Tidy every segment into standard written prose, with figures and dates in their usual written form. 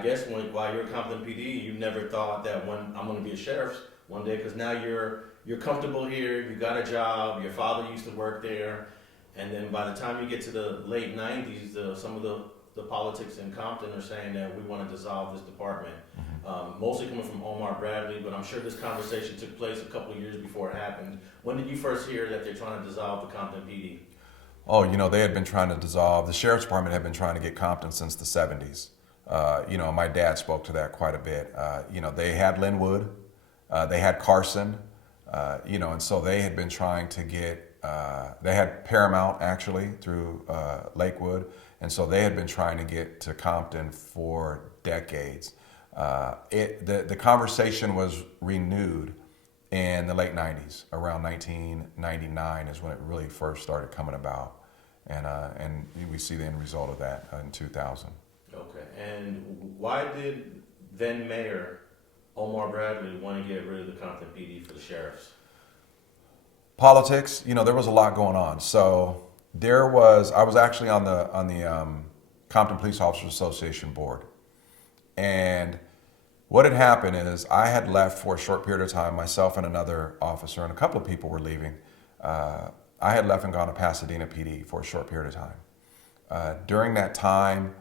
I guess while you're at Compton PD, you never thought that when I'm going to be a sheriff one day, because now you're comfortable here, you got a job, your father used to work there, and then by the time you get to the late '90s, some of the politics in Compton are saying that we want to dissolve this department. Mostly coming from Omar Bradley, but I'm sure this conversation took place a couple of years before it happened. When did you first hear that they're trying to dissolve the Compton PD? Oh, they had been trying to dissolve, the sheriff's department had been trying to get Compton since the 70s. My dad spoke to that quite a bit. They had Linwood, they had Carson, and so they had been trying to get, they had Paramount actually through Lakewood, and so they had been trying to get to Compton for decades. The conversation was renewed in the late 90s. Around 1999 is when it really first started coming about. And we see the end result of that in 2000. Okay, and why did then Mayor Omar Bradley want to get rid of the Compton PD for the sheriffs? Politics, there was a lot going on. So I was actually on the Compton Police Officers Association board. And what had happened is I had left for a short period of time, myself and another officer, and a couple of people were leaving. I had left and gone to Pasadena PD for a short period of time. During that time,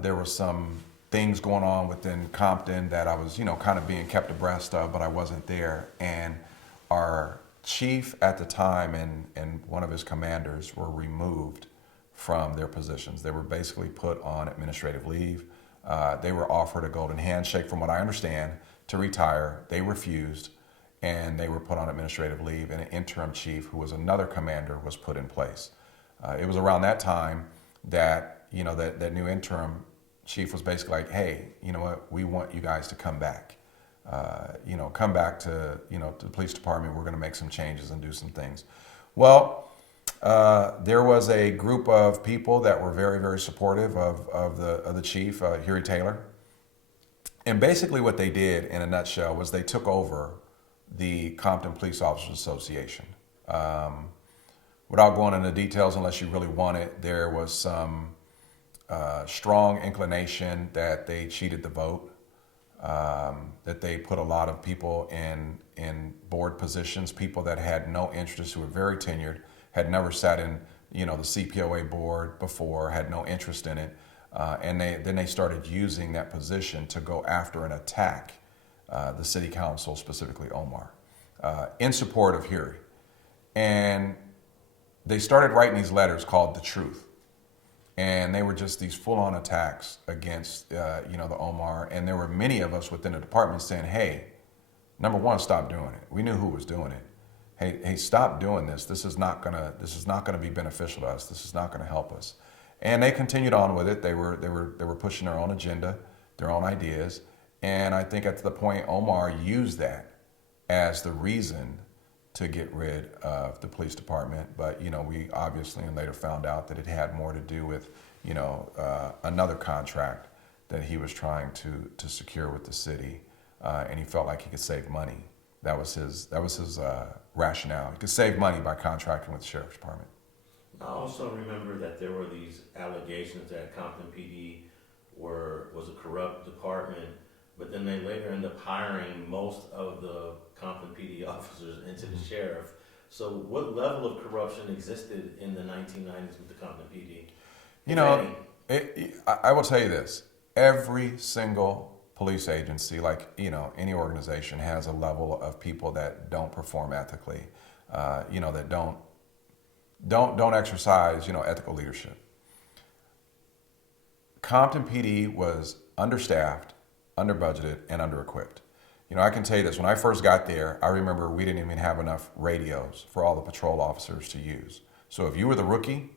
there were some things going on within Compton that I was, kind of being kept abreast of, but I wasn't there. And our chief at the time and one of his commanders were removed from their positions. They were basically put on administrative leave. They were offered a golden handshake, from what I understand, to retire. They refused, and they were put on administrative leave, and an interim chief, who was another commander, was put in place. It was around that time that, that new interim chief was basically like, hey, you know what, we want you guys to come back. Come back to, to the police department. We're going to make some changes and do some things. Well, there was a group of people that were very, very supportive of the chief, Huey Taylor. And basically what they did in a nutshell was they took over the Compton Police Officers Association. Without going into details, unless you really want it, there was some strong inclination that they cheated the vote, that they put a lot of people in board positions, people that had no interest, who were very tenured, had never sat in, the CPOA board before, had no interest in it, and then they started using that position to go after and attack the city council, specifically Omar, in support of Huey. And they started writing these letters called The Truth. And they were just these full-on attacks against, the Omar. And there were many of us within the department saying, hey, number one, stop doing it. We knew who was doing it. Hey, stop doing this. This is not gonna be beneficial to us. This is not gonna help us. And they continued on with it. They were pushing their own agenda, their own ideas. And I think at the point Omar used that as the reason to get rid of the police department. But, we obviously and later found out that it had more to do with, another contract that he was trying to secure with the city. And he felt like he could save money. That was his rationale. He could save money by contracting with the sheriff's department. I also remember that there were these allegations that Compton PD was a corrupt department, but then they later ended up hiring most of the Compton PD officers into the sheriff. So what level of corruption existed in the 1990s with the Compton PD? I will tell you this. Every single police agency, like, any organization, has a level of people that don't perform ethically, that don't exercise, ethical leadership. Compton PD was understaffed, under-budgeted, and under-equipped. I can tell you this, when I first got there, I remember we didn't even have enough radios for all the patrol officers to use. So if you were the rookie,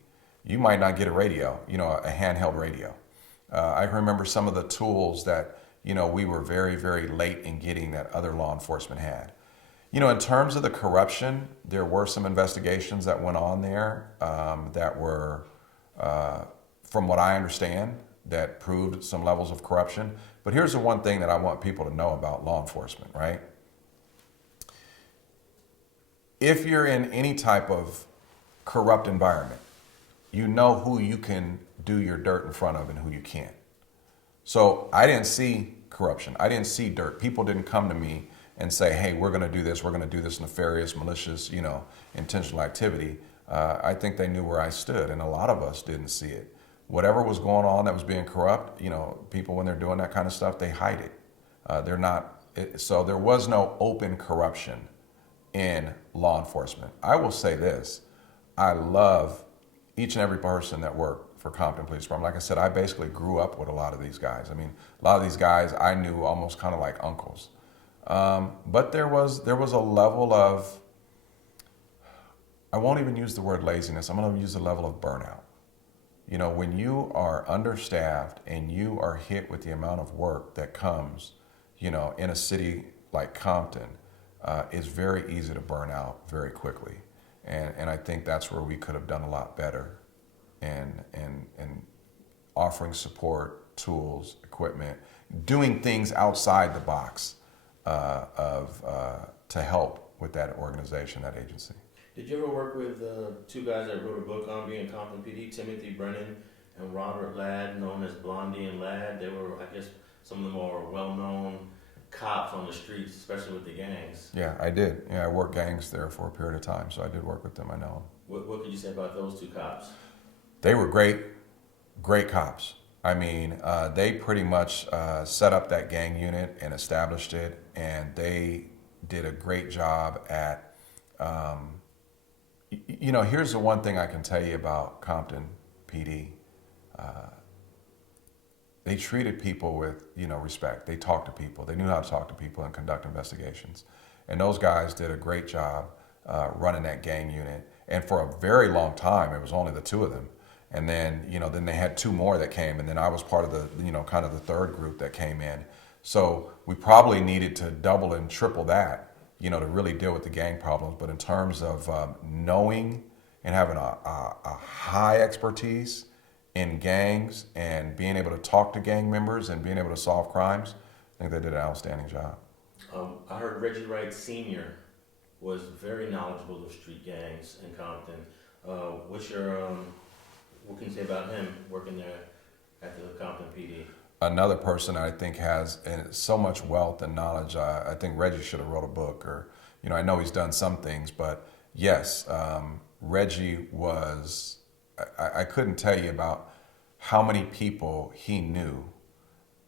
you might not get a radio, a handheld radio. I remember some of the tools that, we were very, very late in getting that other law enforcement had. In terms of the corruption, there were some investigations that went on there that were, from what I understand, that proved some levels of corruption. But here's the one thing that I want people to know about law enforcement, right? If you're in any type of corrupt environment, you know who you can do your dirt in front of and who you can't. So I didn't see corruption. I didn't see dirt. People didn't come to me and say, hey, we're going to do this. We're going to do this nefarious, malicious, intentional activity. I think they knew where I stood, and a lot of us didn't see it. Whatever was going on that was being corrupt, people, when they're doing that kind of stuff, they hide it. They're not. So there was no open corruption in law enforcement. I will say this. I love each and every person that worked for Compton Police Department. Like I said, I basically grew up with a lot of these guys. I mean, a lot of these guys I knew almost kind of like uncles. But there was a level of, I won't even use the word laziness. I'm going to use the level of burnout. When you are understaffed and you are hit with the amount of work that comes, in a city like Compton, it's very easy to burn out very quickly. And I think that's where we could have done a lot better in offering support, tools, equipment, doing things outside the box to help with that organization, that agency. Did you ever work with two guys that wrote a book on being Compton PD, Timothy Brennan and Robert Ladd, known as Blondie and Ladd? They were, I guess, some of the more well-known cops on the streets, especially with the gangs. Yeah, I did. Yeah, I worked gangs there for a period of time, so I did work with them. I know them. What could you say about those two cops? They were great cops. I mean, they pretty much set up that gang unit and established it, and they did a great job at, here's the one thing I can tell you about Compton PD. They treated people with, respect. They talked to people. They knew how to talk to people and conduct investigations. And those guys did a great job running that gang unit. And for a very long time, it was only the two of them. And then, then they had two more that came. And then I was part of the, kind of the third group that came in. So we probably needed to double and triple that, to really deal with the gang problems. But in terms of knowing and having a high expertise in gangs and being able to talk to gang members and being able to solve crimes, I think they did an outstanding job. I heard Reggie Wright Sr. was very knowledgeable of street gangs in Compton. What can you say about him working there at the Compton PD? Another person I think has so much wealth and knowledge. I think Reggie should have wrote a book, or I know he's done some things, but yes, Reggie was. I couldn't tell you about how many people he knew.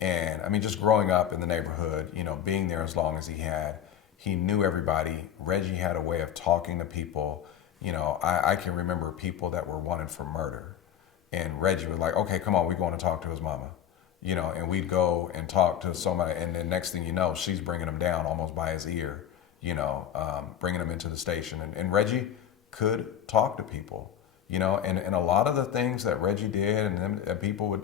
And I mean, just growing up in the neighborhood, being there as long as he knew everybody. Reggie had a way of talking to people. I can remember people that were wanted for murder. And Reggie was like, okay, come on, we're going to talk to his mama. And we'd go and talk to somebody. And then next thing you know, she's bringing him down almost by his ear, bringing him into the station. And Reggie could talk to people. And a lot of the things that Reggie did and people would,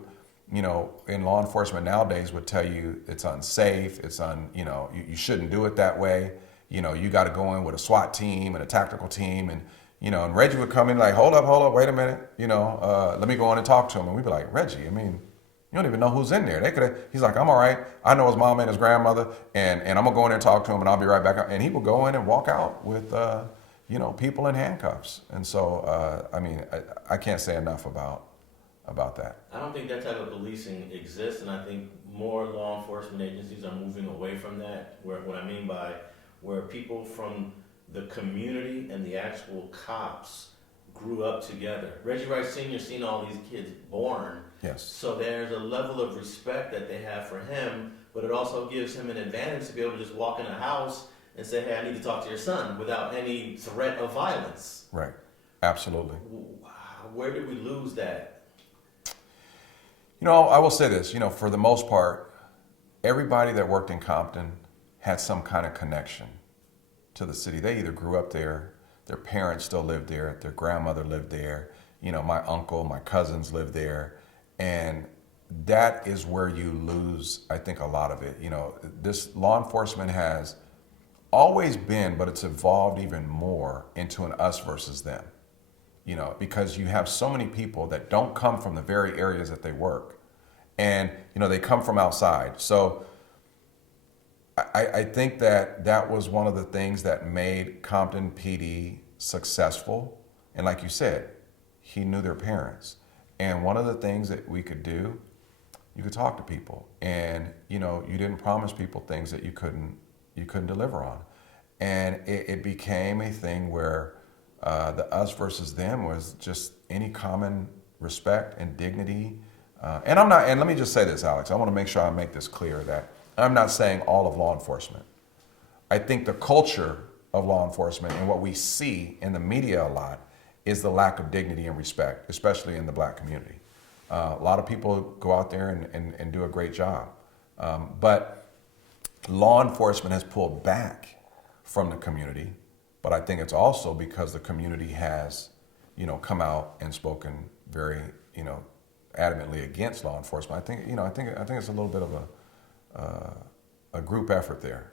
in law enforcement nowadays would tell you it's unsafe, you shouldn't do it that way. You got to go in with a SWAT team and a tactical team. And Reggie would come in like, hold up, wait a minute. Let me go in and talk to him. And we'd be like, Reggie, I mean, you don't even know who's in there. He's like, I'm all right. I know his mom and his grandmother and I'm going to go in and talk to him and I'll be right back. And he would go in and walk out with, people in handcuffs. And so, I can't say enough about that. I don't think that type of policing exists, and I think more law enforcement agencies are moving away from that. What I mean by where people from the community and the actual cops grew up together. Reggie Wright Sr. seen all these kids born. Yes. So there's a level of respect that they have for him, but it also gives him an advantage to be able to just walk in a house and say, hey, I need to talk to your son without any threat of violence. Right. Absolutely. Where did we lose that? I will say this, for the most part, everybody that worked in Compton had some kind of connection to the city. They either grew up there, their parents still lived there, their grandmother lived there, my uncle, my cousins lived there. And that is where you lose, I think, a lot of it. This law enforcement has always been, but it's evolved even more into an us versus them. Because you have so many people that don't come from the very areas that they work. And, they come from outside. So I think that was one of the things that made Compton PD successful. And like you said, he knew their parents. And one of the things that we could do you could talk to people, and you didn't promise people things that you couldn't deliver on, and it became a thing where the us versus them was just any common respect and dignity. And I'm not. And let me just say this, Alex. I want to make sure I make this clear that I'm not saying all of law enforcement. I think the culture of law enforcement and what we see in the media a lot is the lack of dignity and respect, especially in the black community. A lot of people go out there and do a great job. But law enforcement has pulled back from the community. But I think it's also because the community has, come out and spoken very, adamantly against law enforcement. I think it's a little bit of a group effort there.